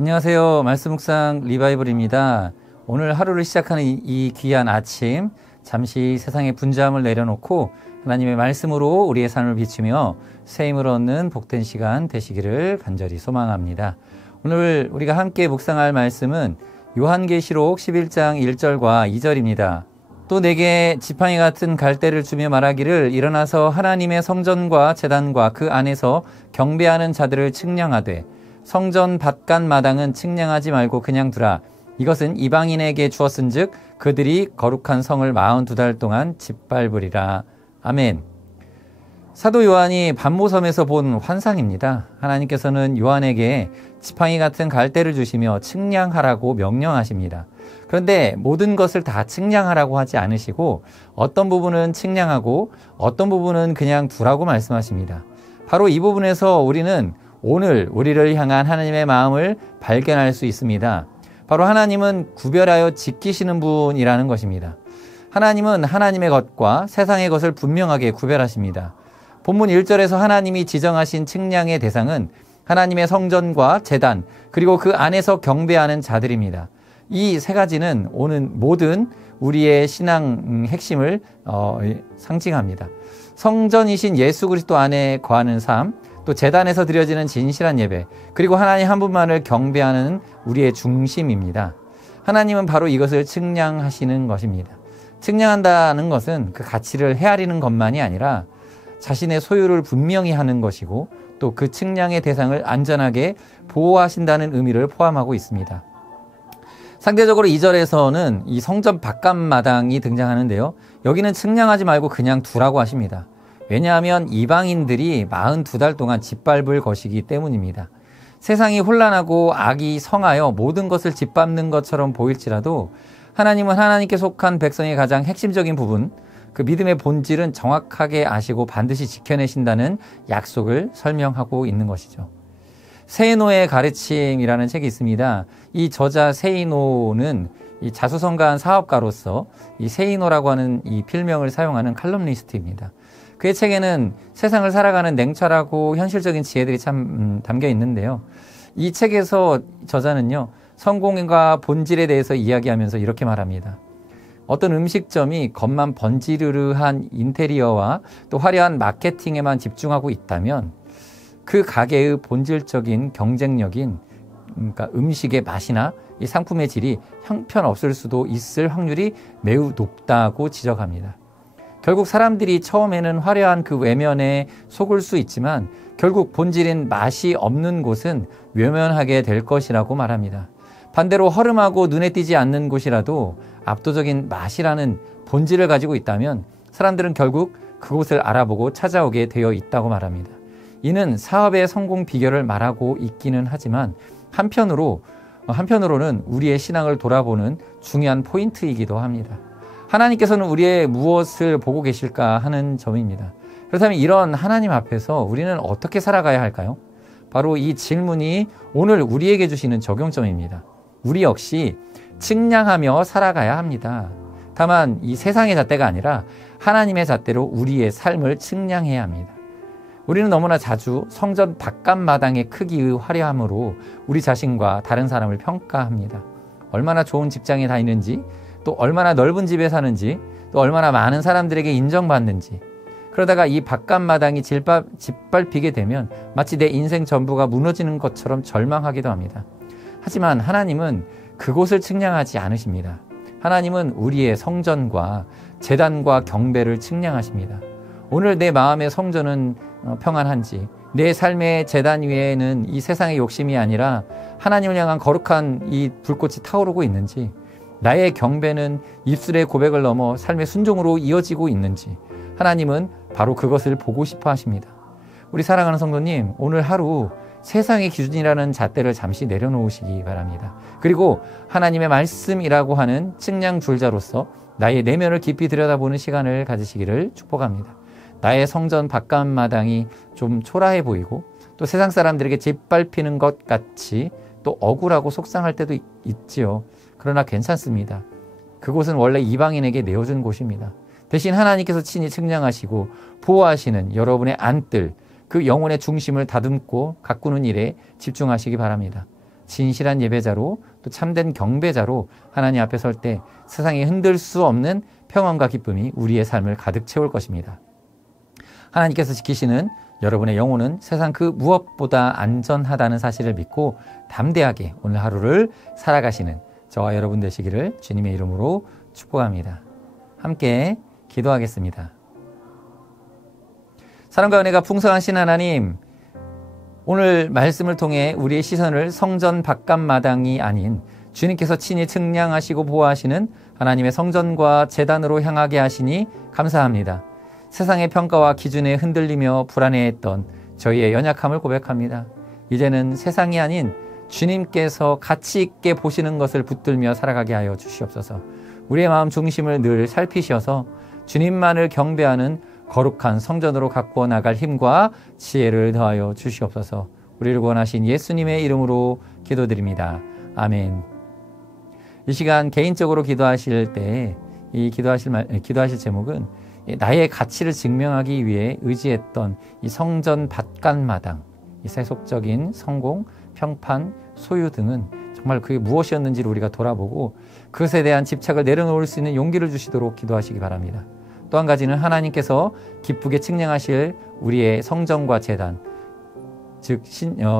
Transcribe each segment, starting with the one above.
안녕하세요. 말씀 묵상 리바이벌입니다. 오늘 하루를 시작하는 이 귀한 아침, 잠시 세상의 분주함을 내려놓고 하나님의 말씀으로 우리의 삶을 비추며 새 힘을 얻는 복된 시간 되시기를 간절히 소망합니다. 오늘 우리가 함께 묵상할 말씀은 요한계시록 11장 1절과 2절입니다. 또 내게 지팡이 같은 갈대를 주며 말하기를 일어나서 하나님의 성전과 제단과 그 안에서 경배하는 자들을 측량하되 성전 바깥 마당은 측량하지 말고 그냥 두라. 이것은 이방인에게 주었은즉 그들이 거룩한 성을 42달 동안 짓밟으리라. 아멘. 사도 요한이 반모섬에서 본 환상입니다. 하나님께서는 요한에게 지팡이 같은 갈대를 주시며 측량하라고 명령하십니다. 그런데 모든 것을 다 측량하라고 하지 않으시고 어떤 부분은 측량하고 어떤 부분은 그냥 두라고 말씀하십니다. 바로 이 부분에서 우리는 오늘 우리를 향한 하나님의 마음을 발견할 수 있습니다. 바로 하나님은 구별하여 지키시는 분이라는 것입니다. 하나님은 하나님의 것과 세상의 것을 분명하게 구별하십니다. 본문 1절에서 하나님이 지정하신 측량의 대상은 하나님의 성전과 제단, 그리고 그 안에서 경배하는 자들입니다. 이 세 가지는 오는 모든 우리의 신앙 핵심을 상징합니다. 성전이신 예수 그리스도 안에 거하는 삶, 또 제단에서 드려지는 진실한 예배, 그리고 하나님 한 분만을 경배하는 우리의 중심입니다. 하나님은 바로 이것을 측량하시는 것입니다. 측량한다는 것은 그 가치를 헤아리는 것만이 아니라 자신의 소유를 분명히 하는 것이고 또 그 측량의 대상을 안전하게 보호하신다는 의미를 포함하고 있습니다. 상대적으로 2절에서는 이 성전 바깥 마당이 등장하는데요. 여기는 측량하지 말고 그냥 두라고 하십니다. 왜냐하면 이방인들이 42달 동안 짓밟을 것이기 때문입니다. 세상이 혼란하고 악이 성하여 모든 것을 짓밟는 것처럼 보일지라도 하나님은 하나님께 속한 백성의 가장 핵심적인 부분, 그 믿음의 본질은 정확하게 아시고 반드시 지켜내신다는 약속을 설명하고 있는 것이죠. 세이노의 가르침이라는 책이 있습니다. 이 저자 세이노는 이 자수성가한 사업가로서 이 세이노라고 하는 이 필명을 사용하는 칼럼니스트입니다. 그의 책에는 세상을 살아가는 냉철하고 현실적인 지혜들이 참 담겨 있는데요. 이 책에서 저자는요, 성공과 본질에 대해서 이야기하면서 이렇게 말합니다. 어떤 음식점이 겉만 번지르르한 인테리어와 또 화려한 마케팅에만 집중하고 있다면 그 가게의 본질적인 경쟁력인 그러니까 음식의 맛이나 이 상품의 질이 형편없을 수도 있을 확률이 매우 높다고 지적합니다. 결국 사람들이 처음에는 화려한 그 외면에 속을 수 있지만 결국 본질인 맛이 없는 곳은 외면하게 될 것이라고 말합니다. 반대로 허름하고 눈에 띄지 않는 곳이라도 압도적인 맛이라는 본질을 가지고 있다면 사람들은 결국 그곳을 알아보고 찾아오게 되어 있다고 말합니다. 이는 사업의 성공 비결을 말하고 있기는 하지만 한편으로는 우리의 신앙을 돌아보는 중요한 포인트이기도 합니다. 하나님께서는 우리의 무엇을 보고 계실까 하는 점입니다. 그렇다면 이런 하나님 앞에서 우리는 어떻게 살아가야 할까요? 바로 이 질문이 오늘 우리에게 주시는 적용점입니다. 우리 역시 측량하며 살아가야 합니다. 다만 이 세상의 잣대가 아니라 하나님의 잣대로 우리의 삶을 측량해야 합니다. 우리는 너무나 자주 성전 바깥 마당의 크기의 화려함으로 우리 자신과 다른 사람을 평가합니다. 얼마나 좋은 직장에 다니는지, 또 얼마나 넓은 집에 사는지, 또 얼마나 많은 사람들에게 인정받는지. 그러다가 이 바깥 마당이 짓밟히게 되면 마치 내 인생 전부가 무너지는 것처럼 절망하기도 합니다. 하지만 하나님은 그곳을 측량하지 않으십니다. 하나님은 우리의 성전과 제단과 경배를 측량하십니다. 오늘 내 마음의 성전은 평안한지, 내 삶의 제단 위에는 이 세상의 욕심이 아니라 하나님을 향한 거룩한 이 불꽃이 타오르고 있는지, 나의 경배는 입술의 고백을 넘어 삶의 순종으로 이어지고 있는지 하나님은 바로 그것을 보고 싶어 하십니다. 우리 사랑하는 성도님, 오늘 하루 세상의 기준이라는 잣대를 잠시 내려놓으시기 바랍니다. 그리고 하나님의 말씀이라고 하는 측량 줄자로서 나의 내면을 깊이 들여다보는 시간을 가지시기를 축복합니다. 나의 성전 바깥 마당이 좀 초라해 보이고 또 세상 사람들에게 짓밟히는 것 같이 또 억울하고 속상할 때도 있지요. 그러나 괜찮습니다. 그곳은 원래 이방인에게 내어준 곳입니다. 대신 하나님께서 친히 측량하시고 보호하시는 여러분의 안뜰, 그 영혼의 중심을 다듬고 가꾸는 일에 집중하시기 바랍니다. 진실한 예배자로 또 참된 경배자로 하나님 앞에 설 때 세상이 흔들 수 없는 평안과 기쁨이 우리의 삶을 가득 채울 것입니다. 하나님께서 지키시는 여러분의 영혼은 세상 그 무엇보다 안전하다는 사실을 믿고 담대하게 오늘 하루를 살아가시는 저와 여러분 되시기를 주님의 이름으로 축복합니다. 함께 기도하겠습니다. 사랑과 은혜가 풍성하신 하나님, 오늘 말씀을 통해 우리의 시선을 성전 바깥마당이 아닌 주님께서 친히 측량하시고 보호하시는 하나님의 성전과 제단으로 향하게 하시니 감사합니다. 세상의 평가와 기준에 흔들리며 불안해했던 저희의 연약함을 고백합니다. 이제는 세상이 아닌 주님께서 가치 있게 보시는 것을 붙들며 살아가게 하여 주시옵소서. 우리의 마음 중심을 늘 살피셔서 주님만을 경배하는 거룩한 성전으로 갖고 나갈 힘과 지혜를 더하여 주시옵소서. 우리를 구원하신 예수님의 이름으로 기도드립니다. 아멘. 이 시간 개인적으로 기도하실 때 이 기도하실 제목은 나의 가치를 증명하기 위해 의지했던 이 성전 바깥마당, 이 세속적인 성공, 평판, 소유 등은 정말 그게 무엇이었는지를 우리가 돌아보고 그것에 대한 집착을 내려놓을 수 있는 용기를 주시도록 기도하시기 바랍니다. 또 한 가지는 하나님께서 기쁘게 측량하실 우리의 성전과 제단, 즉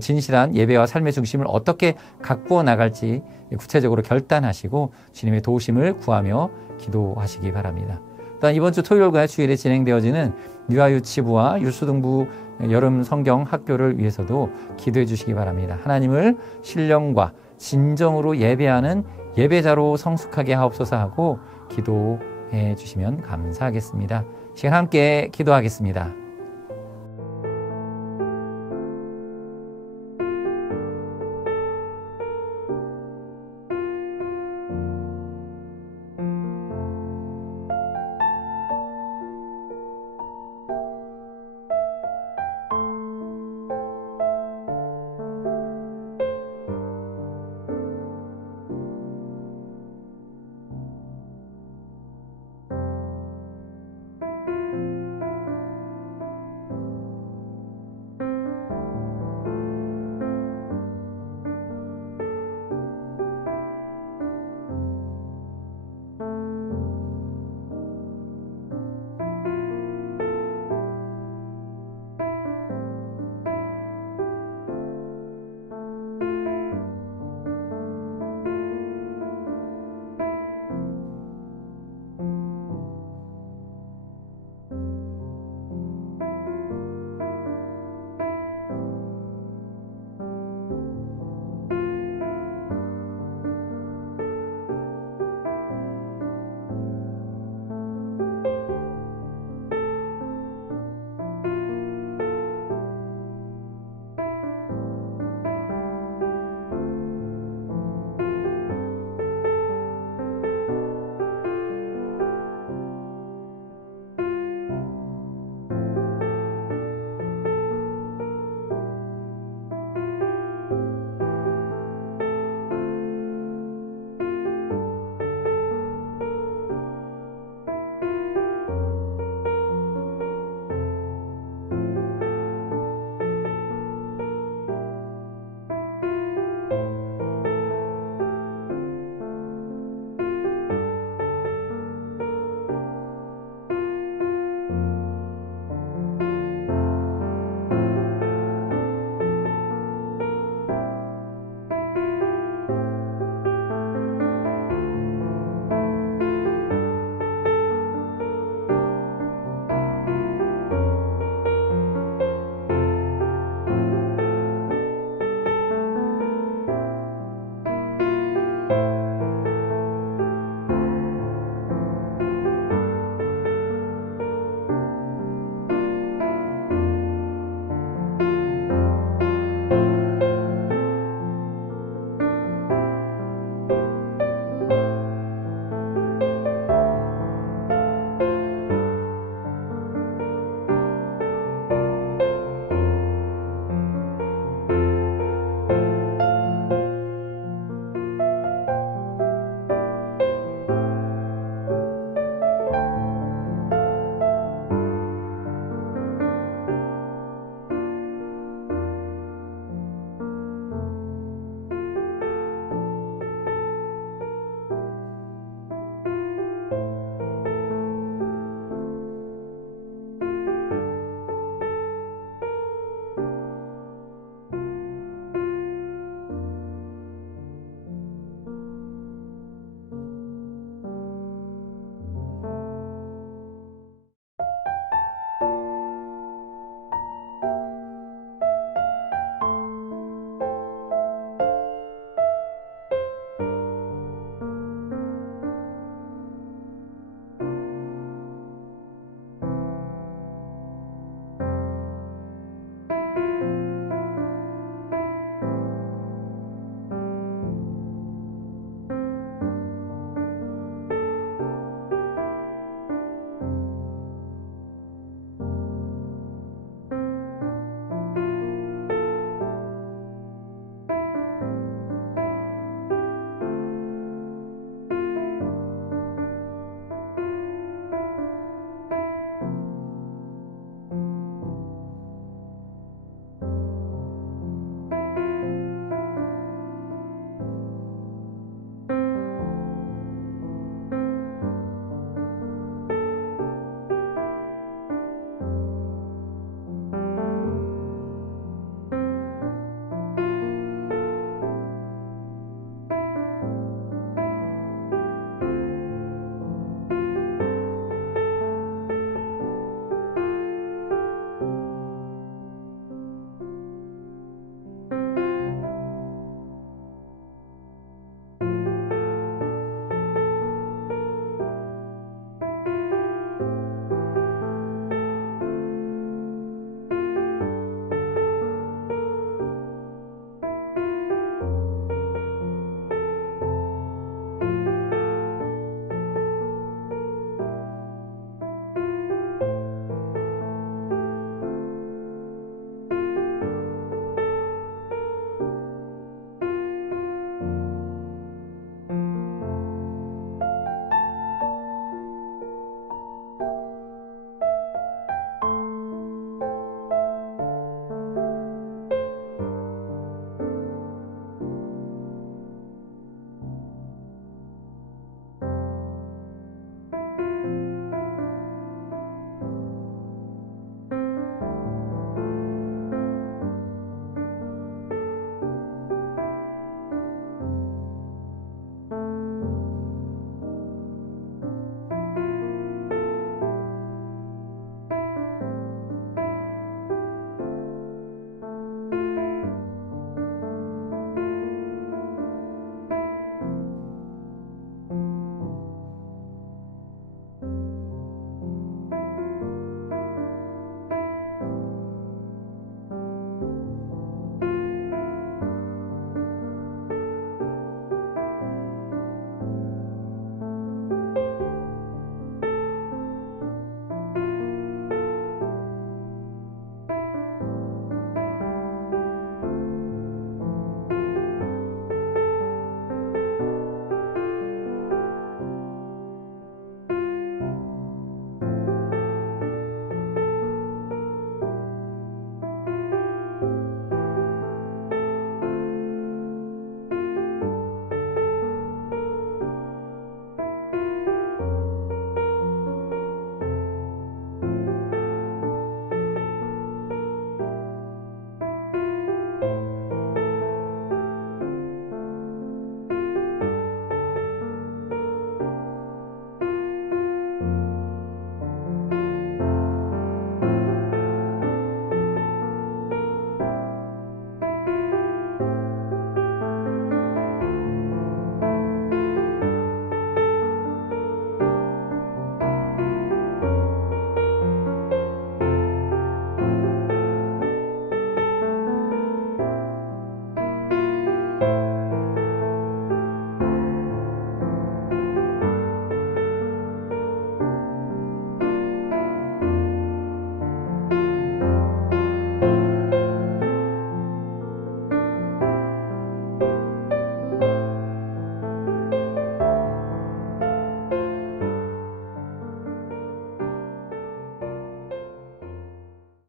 진실한 예배와 삶의 중심을 어떻게 가꾸어 나갈지 구체적으로 결단하시고 주님의 도우심을 구하며 기도하시기 바랍니다. 또한 이번 주 토요일과 주일에 진행되어지는 유아유치부와 유수등부 여름 성경 학교를 위해서도 기도해 주시기 바랍니다. 하나님을 신령과 진정으로 예배하는 예배자로 성숙하게 하옵소서 하고 기도해 주시면 감사하겠습니다. 시간 함께 기도하겠습니다.